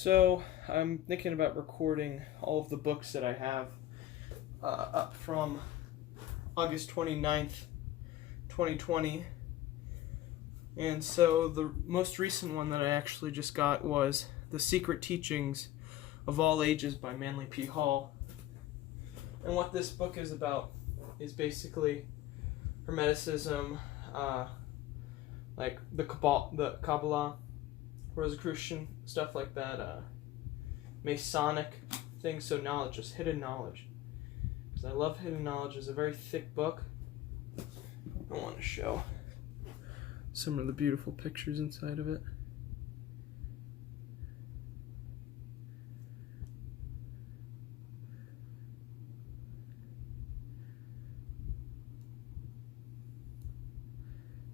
So I'm thinking about recording all of the books that I have up from August 29th, 2020. And so the most recent one that I actually just got was The Secret Teachings of All Ages by Manly P. Hall. And what this book is about is basically Hermeticism, like the Kabbalah, Rosicrucian, stuff like that, Masonic things, so knowledge, just hidden knowledge. Because I love hidden knowledge. It's a very thick book. I want to show some of the beautiful pictures inside of it.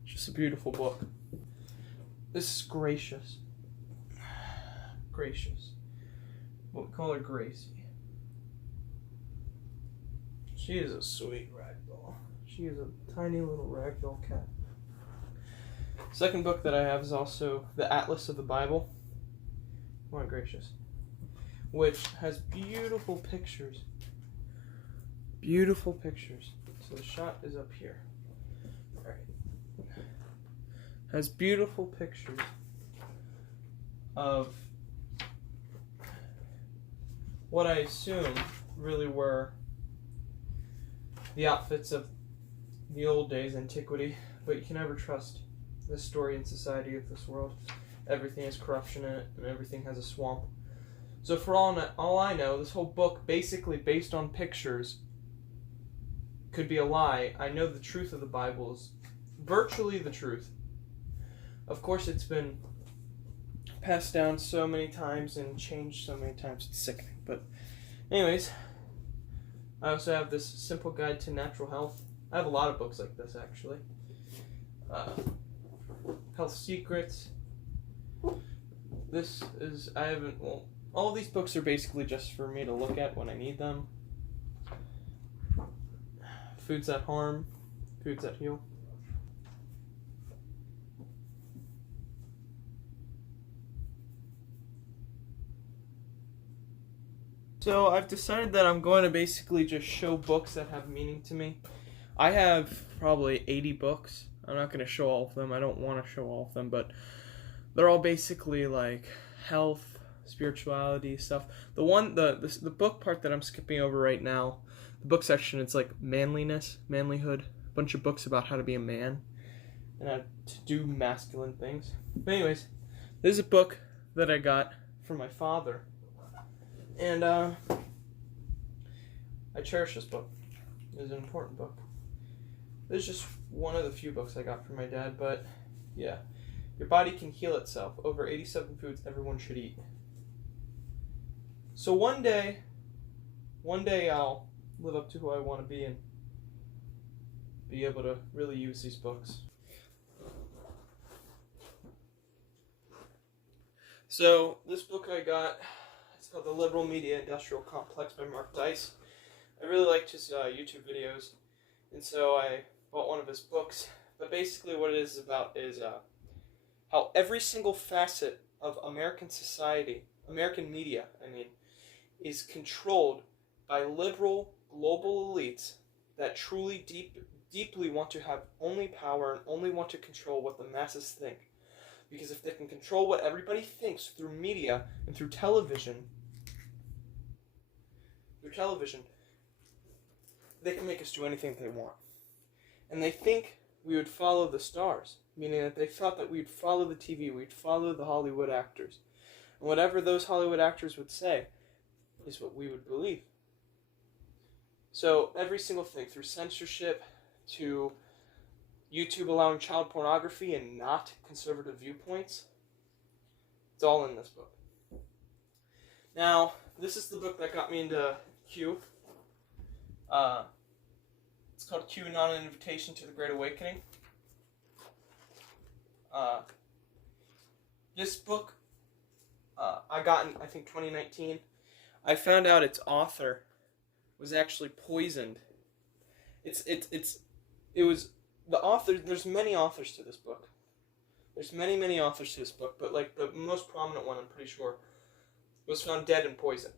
Just a beautiful book. This is Gracious. Gracious. We'll call her Gracie. She is a sweet ragdoll. She is a tiny little ragdoll cat. Second book that I have is also The Atlas of the Bible. Come on, Gracious. Which has beautiful pictures. Beautiful pictures. So the shot is up here. Alright. Has beautiful pictures of what I assume really were the outfits of the old days, antiquity, but you can never trust the story and society of this world. Everything has corruption in it, and everything has a swamp. So for all I know, this whole book, basically based on pictures, could be a lie. I know the truth of the Bible is virtually the truth. Of course, it's been passed down so many times and changed so many times, it's sickening. But anyways, I also have this Simple Guide to Natural Health. I have a lot of books like this, actually. Health Secrets. This is, all of these books are basically just for me to look at when I need them. Foods That Harm, Foods That Heal. So I've decided that I'm going to basically just show books that have meaning to me. I have probably 80 books. I'm not going to show all of them. I don't want to show all of them, but they're all basically like health, spirituality stuff. The book part that I'm skipping over right now, the book section, it's like manliness, manlyhood, a bunch of books about how to be a man and how to do masculine things. But anyways, this is a book that I got from my father. And I cherish this book. It's an important book. This is just one of the few books I got from my dad, but yeah. Your body can heal itself. Over 87 foods everyone should eat. So one day I'll live up to who I want to be and be able to really use these books. So this book I got, it's called The Liberal Media Industrial Complex by Mark Dice. I really liked his YouTube videos, and so I bought one of his books. But basically what it is about is how every single facet of American society, American media, is controlled by liberal global elites that truly deeply want to have only power and only want to control what the masses think. Because if they can control what everybody thinks through media and through television, they can make us do anything they want. And they think we would follow the stars, meaning that they thought that we'd follow the TV, we'd follow the Hollywood actors. And whatever those Hollywood actors would say is what we would believe. So every single thing, through censorship, to YouTube allowing child pornography and not conservative viewpoints, it's all in this book. Now, this is the book that got me into Q. It's called Q, Not an Invitation to the Great Awakening. This book I got in, I think, 2019. I found out its author was actually poisoned. It was the author. There's many authors to this book. There's many authors to this book, but like the most prominent one, I'm pretty sure, was found dead and poisoned.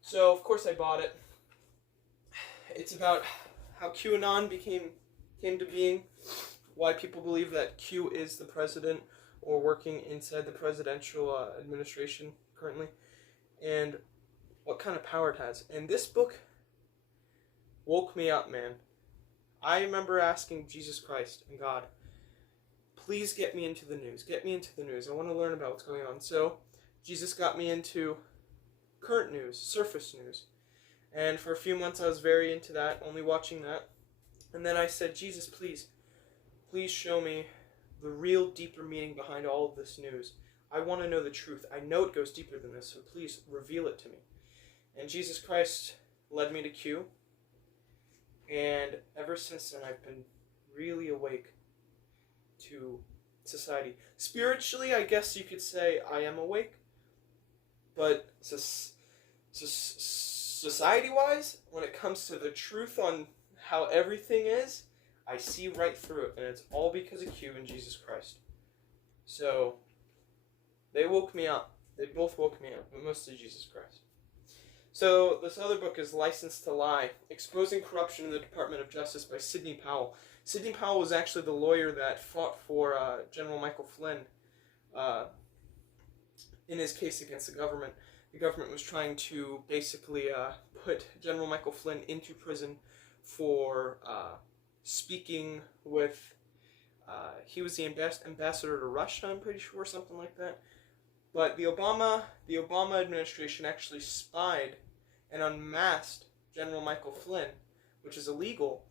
So, of course, I bought it. It's about how QAnon came to being, why people believe that Q is the president or working inside the presidential administration currently, and what kind of power it has. And this book woke me up, man. I remember asking Jesus Christ and God, please get me into the news. Get me into the news. I want to learn about what's going on. So Jesus got me into current news, surface news. And for a few months I was very into that, only watching that. And then I said, Jesus, please show me the real deeper meaning behind all of this news. I want to know the truth. I know it goes deeper than this, so please reveal it to me. And Jesus Christ led me to Q. And ever since then I've been really awake to society. Spiritually, I guess you could say I am awake. But society-wise, when it comes to the truth on how everything is, I see right through it, and it's all because of Q and Jesus Christ. So, they woke me up. They both woke me up, but mostly Jesus Christ. So, this other book is License to Lie, Exposing Corruption in the Department of Justice by Sidney Powell. Sidney Powell was actually the lawyer that fought for General Michael Flynn in his case against the government. The government was trying to basically put General Michael Flynn into prison for speaking with, he was the ambassador to Russia, I'm pretty sure, something like that. But the Obama administration actually spied and unmasked General Michael Flynn, which is illegal,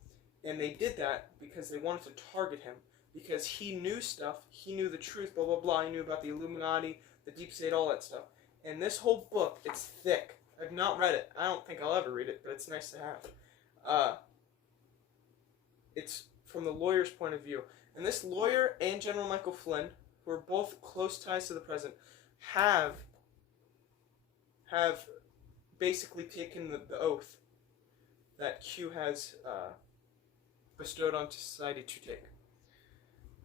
and they did that because they wanted to target him, because he knew stuff, he knew the truth, blah, blah, blah, he knew about the Illuminati, the deep state, all that stuff. And this whole book, it's thick. I've not read it. I don't think I'll ever read it, but it's nice to have. It's from the lawyer's point of view. And this lawyer and General Michael Flynn, who are both close ties to the president, have basically taken the oath that Q has bestowed on society to take.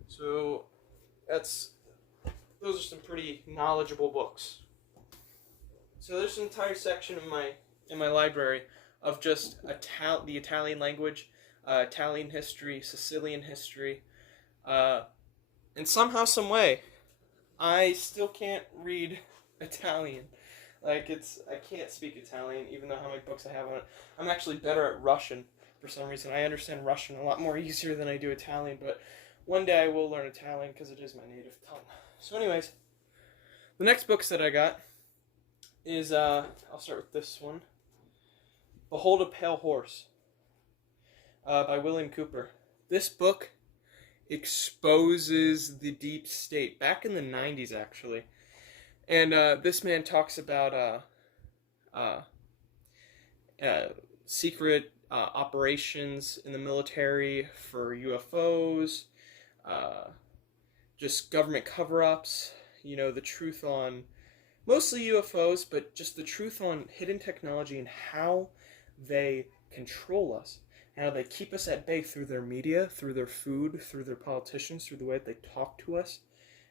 So those are some pretty knowledgeable books. So there's an entire section in my library of just the Italian language, Italian history, Sicilian history, and somehow, some way, I still can't read Italian. I can't speak Italian, even though how many books I have on it. I'm actually better at Russian for some reason. I understand Russian a lot more easier than I do Italian, but one day I will learn Italian because it is my native tongue. So anyways, the next books that I got is, I'll start with this one, Behold a Pale Horse, by William Cooper. This book exposes the deep state, back in the 90s actually. And this man talks about secret operations in the military for UFOs, just government cover-ups, the truth on mostly UFOs, but just the truth on hidden technology and how they control us, how they keep us at bay through their media, through their food, through their politicians, through the way that they talk to us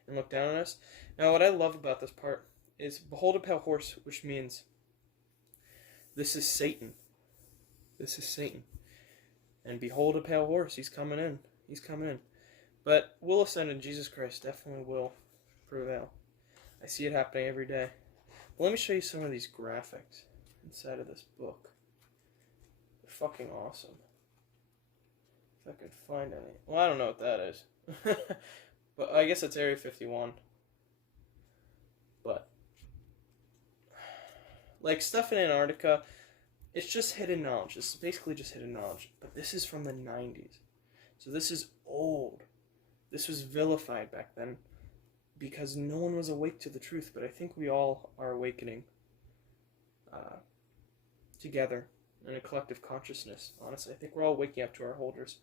and look down on us. Now, what I love about this part is Behold a Pale Horse, which means this is Satan. This is Satan. And behold a pale horse, he's coming in. He's coming in. But will ascend, and Jesus Christ definitely will prevail. I see it happening every day. But let me show you some of these graphics inside of this book. They're fucking awesome. If I could find any. Well, I don't know what that is. But I guess it's Area 51. But like stuff in Antarctica, it's just hidden knowledge. It's basically just hidden knowledge. But this is from the 90s. So this is old. This was vilified back then because no one was awake to the truth. But I think we all are awakening together in a collective consciousness. Honestly, I think we're all waking up to our holders.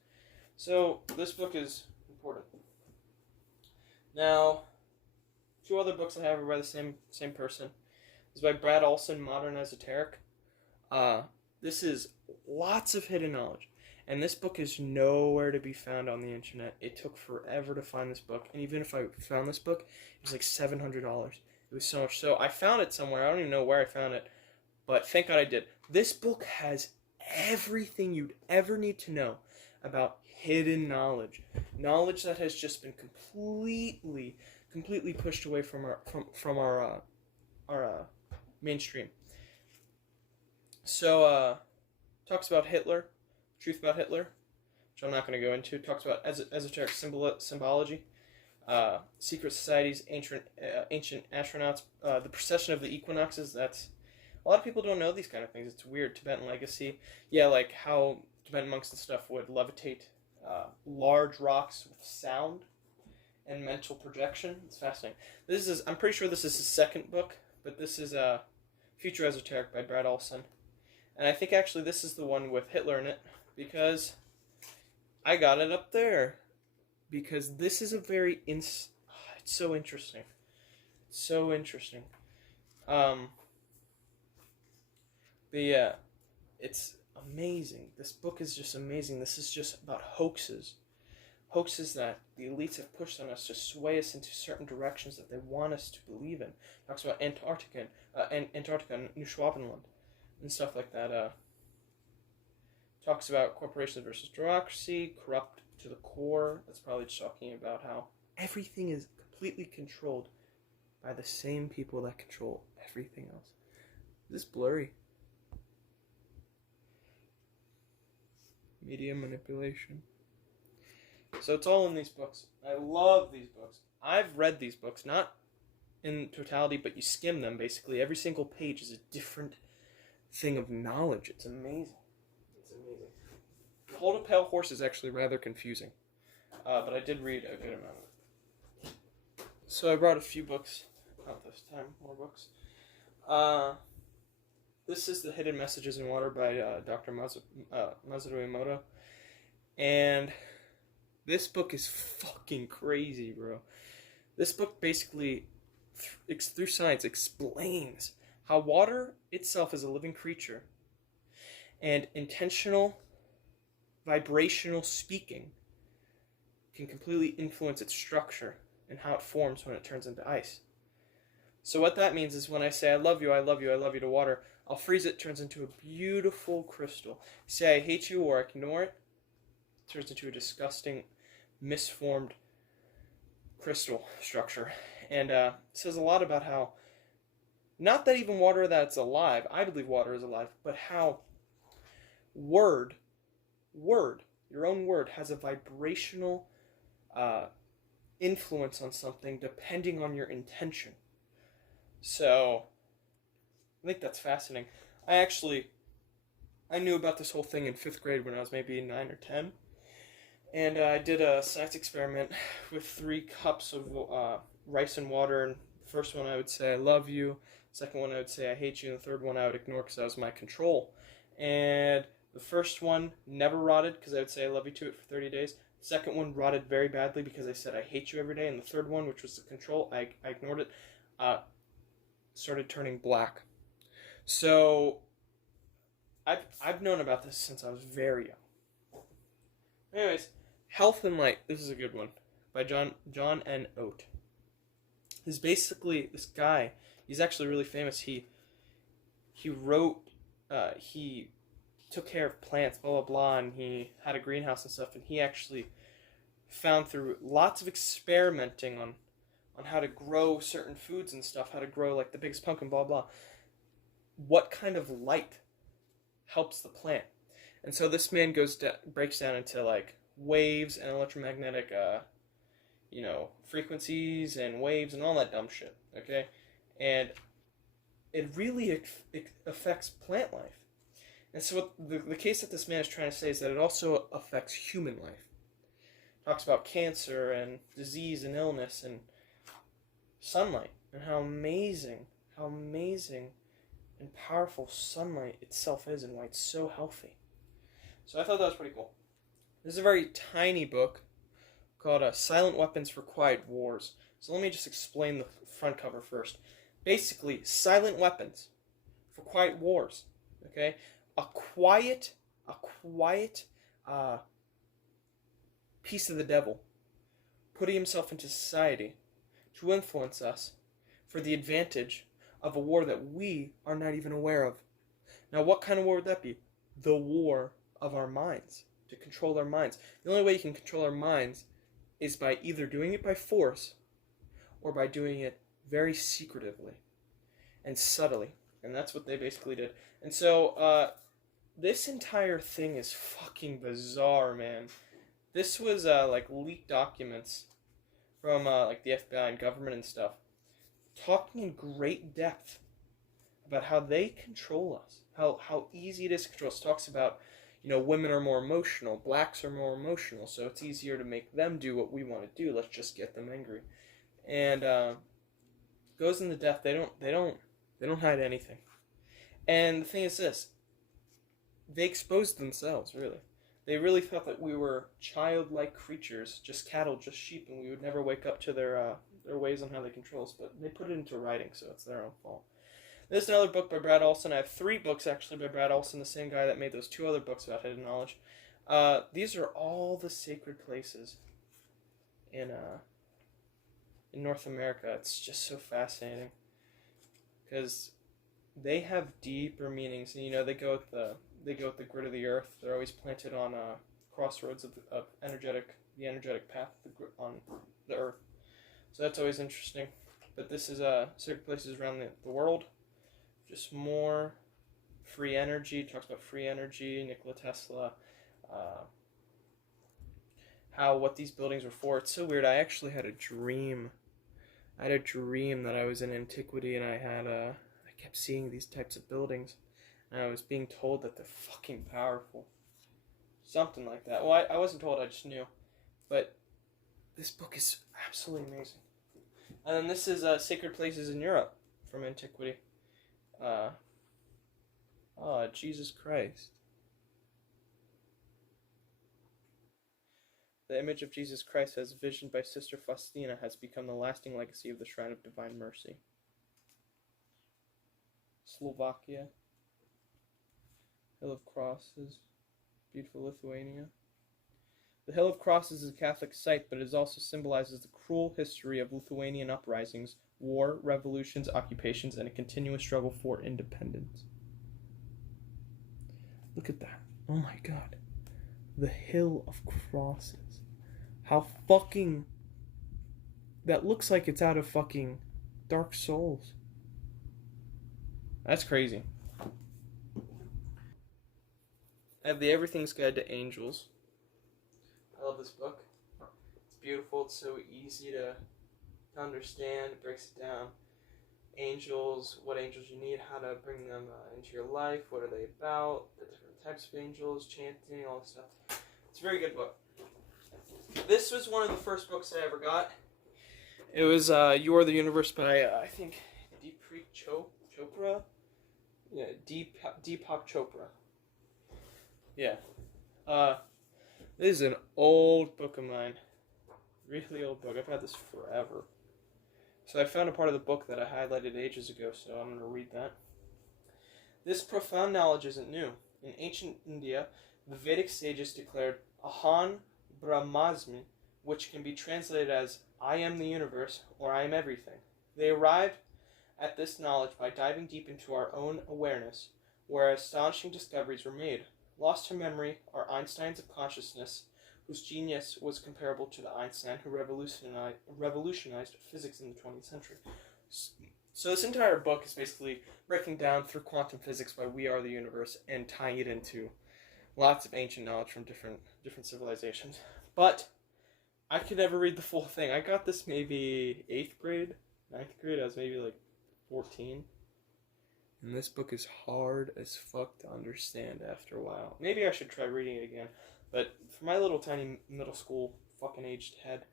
So this book is important. Now, two other books I have are by the same person. This is by Brad Olson, Modern Esoteric. This is lots of hidden knowledge. And this book is nowhere to be found on the internet. It took forever to find this book. And even if I found this book, it was like $700. It It was so much so. I found it somewhere. I don't even know where I found it, but thank God I did. This book has everything you'd ever need to know about hidden knowledge. Knowledge that has just been completely pushed away from our mainstream. So, talks about Hitler, truth about Hitler, which I'm not going to go into. Talks about esoteric symbology, secret societies, ancient astronauts, the precession of the equinoxes. That's a lot of people don't know these kind of things. It's weird. Tibetan legacy, yeah, like how Tibetan monks and stuff would levitate large rocks with sound and mental projection. It's fascinating. I'm pretty sure this is his second book, but this is Future Esoteric by Brad Olson. And I think actually this is the one with Hitler in it, because I got it up there. Because this is a very it's so interesting. So interesting. But yeah, it's amazing. This book is just amazing. This is just about hoaxes. Hoaxes that the elites have pushed on us to sway us into certain directions that they want us to believe in. Talks about Antarctica and New Schwabenland and stuff like that. Talks about corporations versus democracy, corrupt to the core. That's probably just talking about how everything is completely controlled by the same people that control everything else. Is this blurry? Media manipulation. So it's all in these books. I love these books. I've read these books, not in totality, but you skim them. Basically, every single page is a different thing of knowledge. It's amazing. It's amazing. Hold a Pale Horse is actually rather confusing, but I did read a good amount of it. So I brought a few books. Not this time, more books. This is The Hidden Messages in Water by Dr. Masaru Emoto. And this book is fucking crazy, bro. This book basically, through science, explains how water itself is a living creature, and intentional vibrational speaking can completely influence its structure and how it forms when it turns into ice. So what that means is when I say I love you, I love you, I love you to water, I'll freeze it, turns into a beautiful crystal. Say I hate you or ignore it, turns into a disgusting, misformed crystal structure. And it says a lot about how, not that even water that's alive, I believe water is alive, but how word, your own word, has a vibrational influence on something depending on your intention. So, I think that's fascinating. I knew about this whole thing in 5th grade when I was maybe 9 or 10. And I did a science experiment with 3 cups of rice and water. And the first one I would say I love you. Second one I would say I hate you. And the third one I would ignore because that was my control. And the first one never rotted because I would say I love you to it for 30 days. The second one rotted very badly because I said I hate you every day. And the third one, which was the control, I ignored it, started turning black. So I've known about this since I was very young. Anyways, Health and Light. This is a good one by John N. Oates. He's basically this guy. He's actually really famous. He wrote. He took care of plants, blah blah blah, and he had a greenhouse and stuff. And he actually found through lots of experimenting on how to grow certain foods and stuff, how to grow like the biggest pumpkin, blah blah, what kind of light helps the plant. And so this man breaks down into like waves and electromagnetic frequencies and waves and all that dumb shit, okay? And it really affects plant life. And so what the case that this man is trying to say is that it also affects human life. Talks about cancer and disease and illness and sunlight, and how amazing and powerful sunlight itself is, and why it's so healthy. So I thought that was pretty cool. This is a very tiny book called Silent Weapons for Quiet Wars. So let me just explain the front cover first. Basically, silent weapons for quiet wars. Okay, a quiet piece of the devil putting himself into society to influence us for the advantage of a war that we are not even aware of. Now, what kind of war would that be? The war of our minds, to control our minds. The only way you can control our minds is by either doing it by force or by doing it very secretively and subtly. And that's what they basically did. And so, this entire thing is fucking bizarre, man. This was, like, leaked documents from, like, the FBI and government and stuff, talking in great depth about how they control us, how easy it is to control us. Talks about, women are more emotional, blacks are more emotional, so it's easier to make them do what we want to do. Let's just get them angry. And goes into depth. They don't hide anything. And the thing is this: they exposed themselves. Really, they really thought that we were childlike creatures, just cattle, just sheep, and we would never wake up to their ways on how they control us. But they put it into writing, so it's their own fault. There's another book by Brad Olson. I have 3 books, actually, by Brad Olson, the same guy that made those 2 other books about hidden knowledge. These are all the sacred places in North America. It's just so fascinating, because they have deeper meanings. And, they go with the grid of the earth. They're always planted on crossroads of the energetic path on the earth. So that's always interesting. But this is sacred places around the world. Just more free energy. Talks about free energy, Nikola Tesla, what these buildings were for. It's so weird. I actually had a dream. I had a dream that I was in antiquity, and I kept seeing these types of buildings, and I was being told that they're fucking powerful. Something like that. Well, I wasn't told, I just knew. But this book is absolutely amazing. And then this is Sacred Places in Europe from Antiquity. Jesus Christ. The image of Jesus Christ as visioned by Sister Faustina has become the lasting legacy of the Shrine of Divine Mercy. Slovakia. Hill of Crosses. Beautiful Lithuania. The Hill of Crosses is a Catholic site, but it also symbolizes the cruel history of Lithuanian uprisings, war, revolutions, occupations, and a continuous struggle for independence. Look at that. Oh my god. The Hill of Crosses. How fucking... That looks like it's out of fucking Dark Souls. That's crazy. I have the Everything's Guide to Angels. I love this book. It's beautiful. It's so easy to understand. It breaks it down. Angels, what angels you need, how to bring them into your life, what are they about, the different types of angels, chanting, all this stuff. It's a very good book. This was one of the first books I ever got. It was You Are the Universe by, I think, Deepak Chopra? Yeah, Deepak Chopra. Yeah. This is an old book of mine. Really old book. I've had this forever. So I found a part of the book that I highlighted ages ago, so I'm going to read that. This profound knowledge isn't new. In ancient India, the Vedic sages declared Aham Brahmasmi, which can be translated as I am the universe, or I am everything. They arrived at this knowledge by diving deep into our own awareness, where astonishing discoveries were made. Lost to memory are Einstein's of consciousness, whose genius was comparable to the Einstein who revolutionized physics in the 20th century. So this entire book is basically breaking down through quantum physics why we are the universe and tying it into lots of ancient knowledge from different civilizations. But I could never read the full thing. I got this maybe 8th grade, 9th grade. I was maybe like 14. And this book is hard as fuck to understand after a while. Maybe I should try reading it again. But for my little tiny middle school fucking aged head,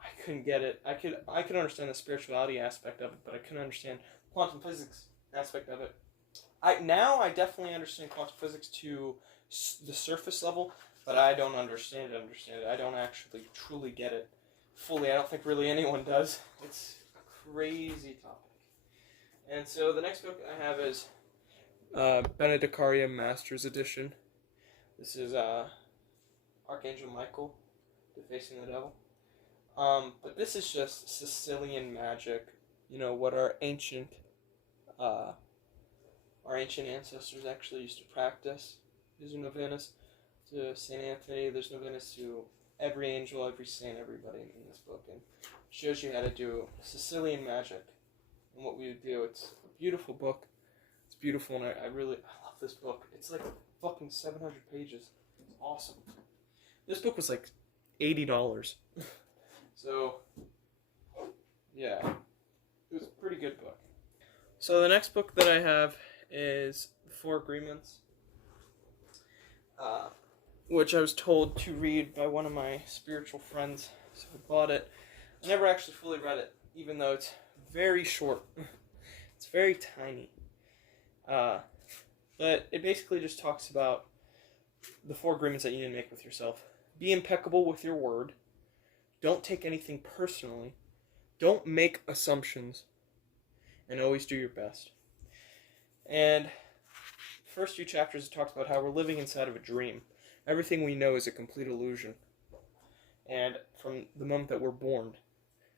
I couldn't get it. I could understand the spirituality aspect of it, but I couldn't understand quantum physics aspect of it. I definitely understand quantum physics to the surface level, but I don't understand it. I don't actually truly get it fully. I don't think really anyone does. It's a crazy topic. And so the next book I have is Benedicaria Master's Edition. This is Archangel Michael defacing the devil. But this is just Sicilian magic. what our ancient ancestors actually used to practice. There's novenas to Saint Anthony. There's novenas to every angel, every saint, everybody in this book, and it shows you how to do Sicilian magic and what we would do. It's a beautiful book. It's beautiful, and I love this book. It's like fucking 700 pages. It's awesome. This book was like $80. So, yeah, it was a pretty good book. So the next book that I have is The Four Agreements, which I was told to read by one of my spiritual friends, so I bought it. I never actually fully read it, even though it's very short. It's very tiny. But it basically just talks about the 4 agreements that you need to make with yourself. Be impeccable with your word. Don't take anything personally. Don't make assumptions. And always do your best. And the first few chapters it talks about how we're living inside of a dream. Everything we know is a complete illusion. And from the moment that we're born,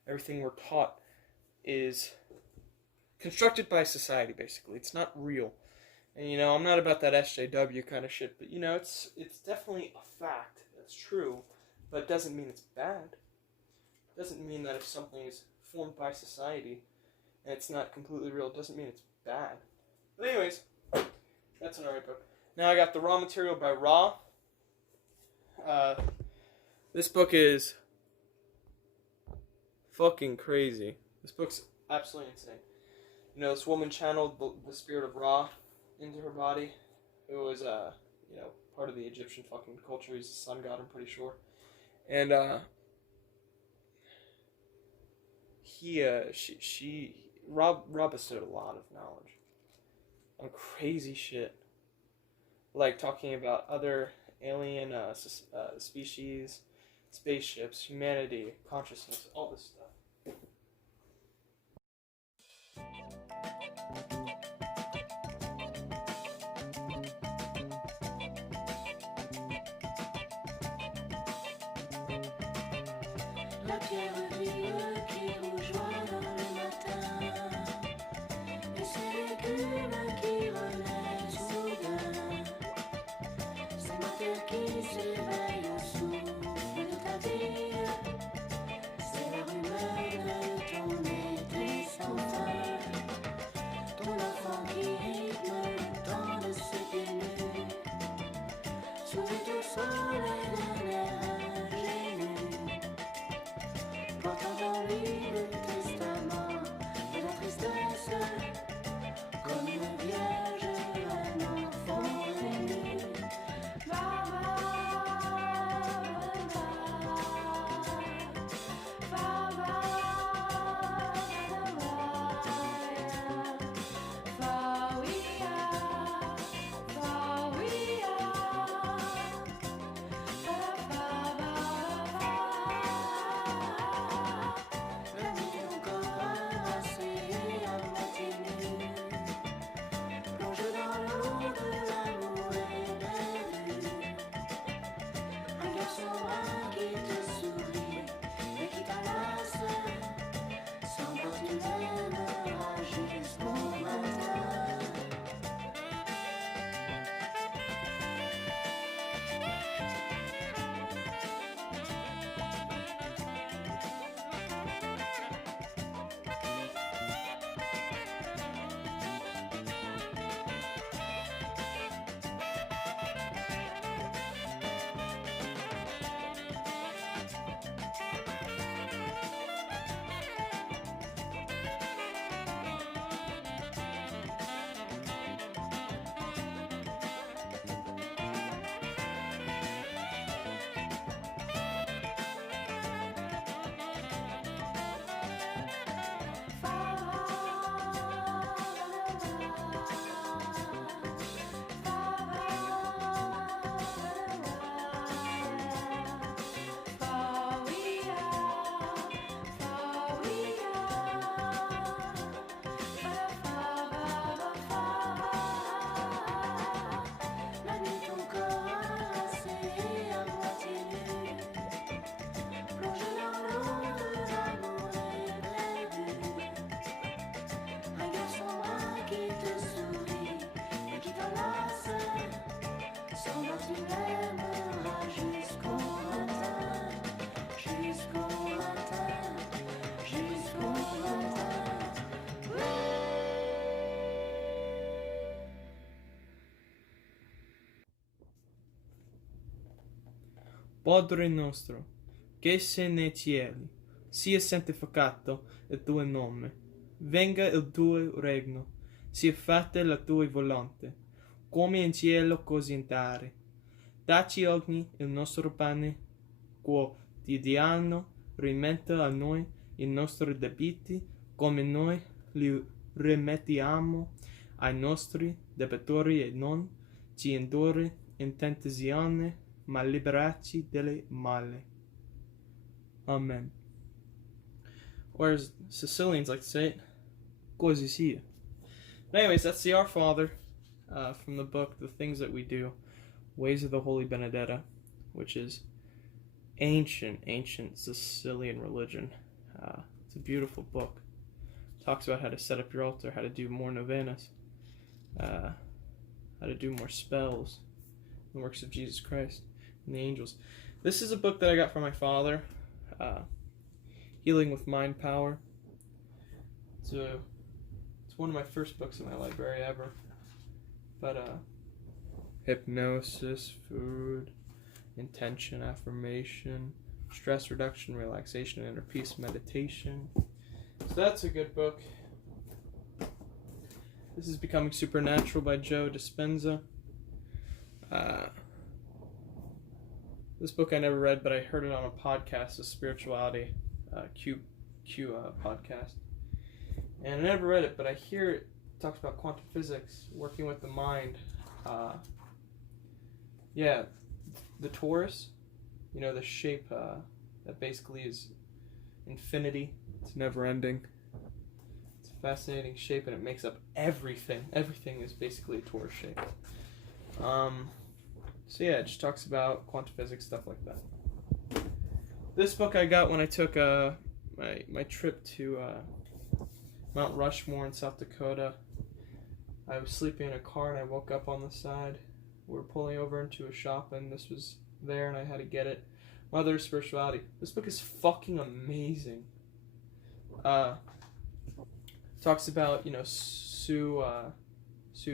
everything we're taught is constructed by society, basically. It's not real. And, I'm not about that SJW kind of shit, but, it's definitely a fact. That's true. But it doesn't mean it's bad. It doesn't mean that if something is formed by society and it's not completely real, it doesn't mean it's bad. But anyways, that's an alright book. Now I got The Raw Material by Ra. This book is fucking crazy. This book's absolutely insane. This woman channeled the spirit of Ra into her body. It was, part of the Egyptian fucking culture. He's the sun god, I'm pretty sure. And, Rob bestowed a lot of knowledge on crazy shit, like talking about other alien species, spaceships, humanity, consciousness, all this stuff. La pierre vive qui rougeoie dans le matin, et c'est l'écume qui renaît soudain. C'est ma terre qui s'éveille au souffle de ta vie. C'est la rumeur de ton été sans fin, ton enfant qui rythme le temps de se dénuer, sous les deux soleils d'un air ingénu. Padre nostro, che sei nei cieli, sia santificato il tuo nome, venga il tuo regno, sia fatta la tua volontà, come in cielo così in terra. Dacci oggi il nostro pane quotidiano, rimetta a noi i nostri debiti, come noi li rimettiamo ai nostri debitori e non ci indurre in tentazione, ma liberaci dalle male. Amen. Or as Sicilians like to say it, così sia. But anyways, that's the Our Father from the book, The Things That We Do, Ways of the Holy Benedetta, which is ancient Sicilian religion. It's a beautiful book. Talks about how to set up your altar, how to do more novenas, how to do more spells, the works of Jesus Christ and the angels. This is a book that I got from my father, Healing with Mind Power. It's one of my first books in my library ever. But hypnosis, food, intention, affirmation, stress reduction, relaxation, inner peace, meditation. So that's a good book. This is Becoming Supernatural by Joe Dispenza. This book I never read, but I heard it on a podcast, a spirituality Q podcast. And I never read it, but I hear it talks about quantum physics, working with the mind. The torus, the shape that basically is infinity. It's never ending. It's a fascinating shape, and it makes up everything. Everything is basically a torus shape. It just talks about quantum physics, stuff like that. This book I got when I took my trip to Mount Rushmore in South Dakota. I was sleeping in a car and I woke up on the side. We were pulling over into a shop and this was there and I had to get it. Mother of Spirituality. This book is fucking amazing. Talks about, Sioux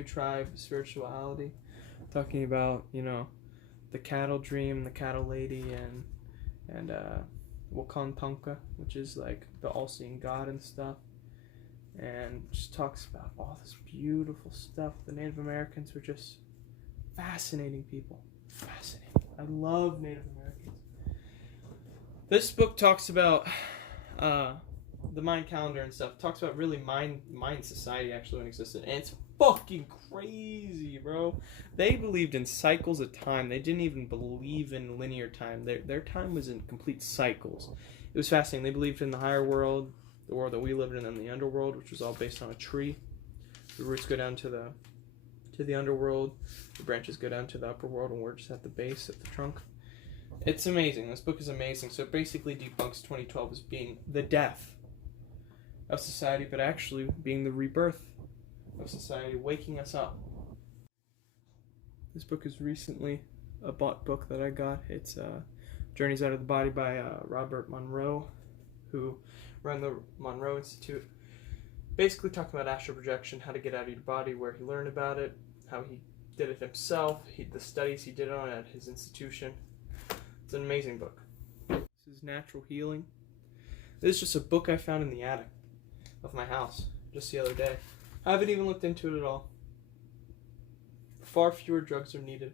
tribe spirituality. Talking about, the cattle dream, the cattle lady, and Wakantanka, which is like the all-seeing God and stuff. And just talks about all this beautiful stuff. The Native Americans were just fascinating people. Fascinating. I love Native Americans. This book talks about the mind calendar and stuff. Talks about really mind society actually when it existed. And it's fucking crazy, bro. They believed in cycles of time. They didn't even believe in linear time. Their time was in complete cycles. It was fascinating. They believed in the higher world, the world that we lived in, and the underworld, which was all based on a tree. The roots go down to the underworld. The branches go down to the upper world, and we're just at the base, at the trunk. It's amazing. This book is amazing. So it basically debunks 2012 as being the death of society, but actually being the rebirth of society, waking us up. This book is recently a bought book that I got. It's Journeys Out of the Body by Robert Monroe, who ran the Monroe Institute. Basically talking about astral projection, how to get out of your body, where he learned about it, how he did it himself, the studies he did on it at his institution. It's an amazing book. This is Natural Healing. This is just a book I found in the attic of my house just the other day. I haven't even looked into it at all. Far fewer drugs are needed.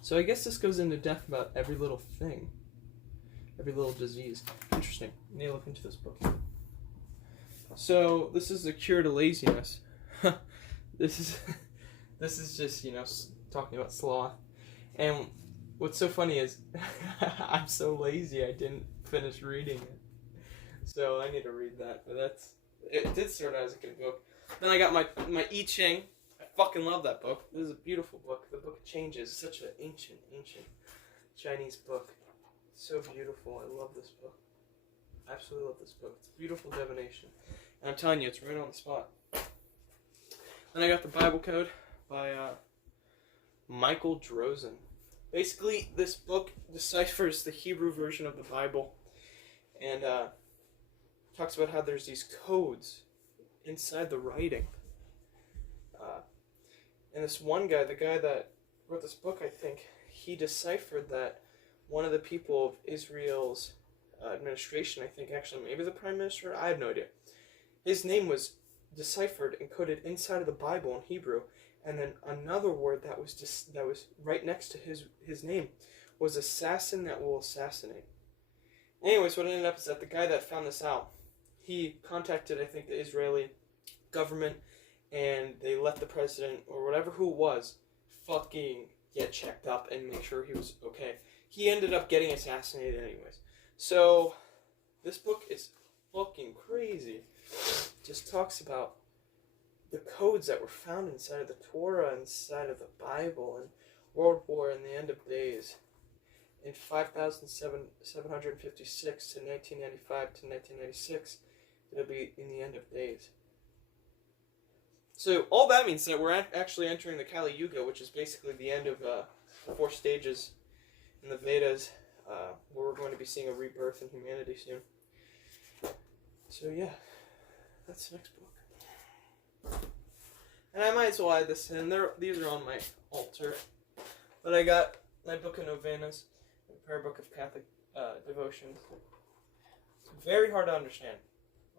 So I guess this goes into depth about every little thing. Every little disease. Interesting. I need to look into this book. So this is a cure to laziness. This is just, talking about sloth. And what's so funny is I'm so lazy I didn't finish reading it. So I need to read that. But it did start out as a good book. Then I got my I Ching. I fucking love that book. This is a beautiful book. The Book of Changes. Such an ancient Chinese book. It's so beautiful. I love this book. I absolutely love this book. It's a beautiful divination. And I'm telling you, it's right on the spot. Then I got the Bible Code by Michael Drozen. Basically, this book deciphers the Hebrew version of the Bible and talks about how there's these codes inside the writing. And this one guy, the guy that wrote this book, I think, he deciphered that one of the people of Israel's administration, I think actually maybe the prime minister, I have no idea. His name was deciphered and coded inside of the Bible in Hebrew, and then another word that was right next to his name was assassin that will assassinate. Anyways, what ended up is that the guy that found this out, he contacted, I think, the Israeli government, and they let the president, or whatever who it was, fucking get checked up and make sure he was okay. He ended up getting assassinated anyways. So, this book is fucking crazy. Just talks about the codes that were found inside of the Torah, inside of the Bible, and World War and the end of days. In 5756 to 1995 to 1996, it'll be in the end of days. So all that means that we're actually entering the Kali Yuga, which is basically the end of the 4 stages in the Vedas, where we're going to be seeing a rebirth in humanity soon. So yeah, that's the next book. And I might as well add this in. These are on my altar. But I got my book of novenas, a prayer book of Catholic devotions. It's very hard to understand,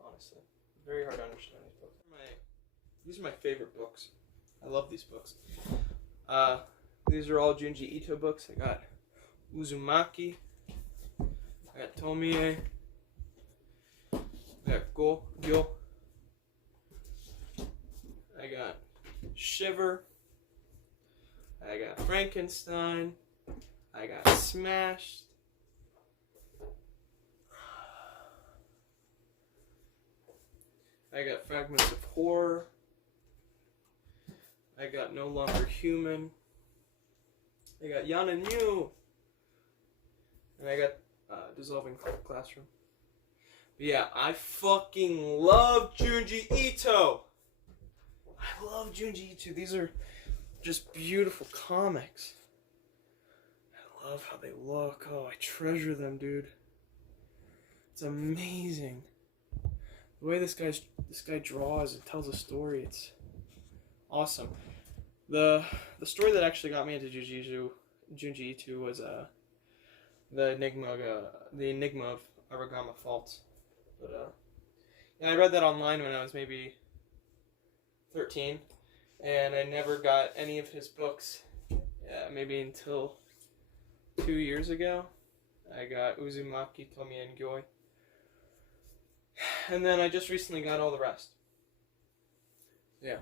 honestly. Very hard to understand these books. These are my favorite books. I love these books. These are all Junji Ito books. I got Uzumaki. I got Tomie. I got Gyo. I got Shiver. I got Frankenstein. I got Smashed. I got Fragments of Horror. I got No Longer Human. I got Yana New. And I got Dissolving Classroom. But yeah, I fucking love Junji Ito. I love Junji Ito. These are just beautiful comics. I love how they look. Oh, I treasure them, dude. It's amazing. The way this guy draws and tells a story, it's awesome. The story that actually got me into Junji Ito was the Enigma of Aragama Faults. But yeah, I read that online when I was maybe 13, and I never got any of his books. Maybe until 2 years ago. I got Uzumaki, Tomie, and Gyoi. And then I just recently got all the rest. Yeah.